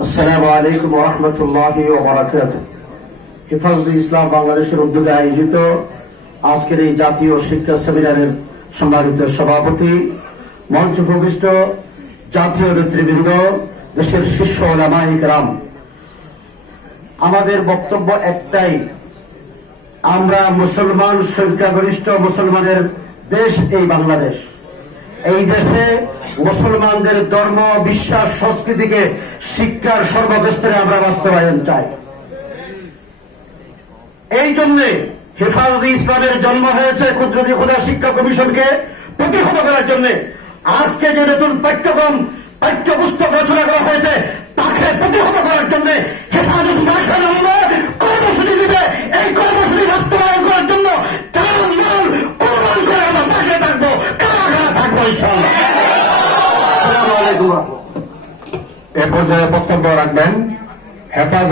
আসসালামু আলাইকুম ওয়া রাহমাতুল্লাহি ওয়া বারাকাতুহু। হেফাজতে ইসলাম বাংলাদেশের উদ্যোগে আয়োজিত আজকের এই জাতীয় শিক্ষা সেমিনারের সম্মানিত সভাপতি, মঞ্চ উপবিষ্ট জাতীয় নেতৃবৃন্দ, দেশের শীর্ষ উলামায়ে কেরাম, আমাদের বক্তব্য একটাই, আমরা মুসলমান, সংখ্যাগরিষ্ঠ মুসলমানের দেশ এই বাংলাদেশ। এই দেশে মুসলমানদের ধর্ম, বিশ্বাস, সংস্কৃতিকে শিক্ষার সর্বস্তরে আমরা বাস্তবায়ন চাই। এই জন্য হেফাজতে ইসলামের জন্ম হয়েছে কুদরতি খোদা শিক্ষা কমিশনকে প্রতিহত করার জন্য। আজকে যে নতুন পাঠ্যক্রম, পাঠ্যপুস্তক রচনা করা হয়েছে তাকে প্রতিহত করার জন্য হেফাজত কর্মসূচি দিবে। এই কর্মসূচি বাস্তবায়ন করার জন্য জান মাল কোরবান করে আমরা মাঠে থাকবো, কারাগারে থাকবো ইনশাআল্লাহ। আসসালামু আলাইকুম। এ পর্যায়ে বক্তব্য রাখবেন হেফাজত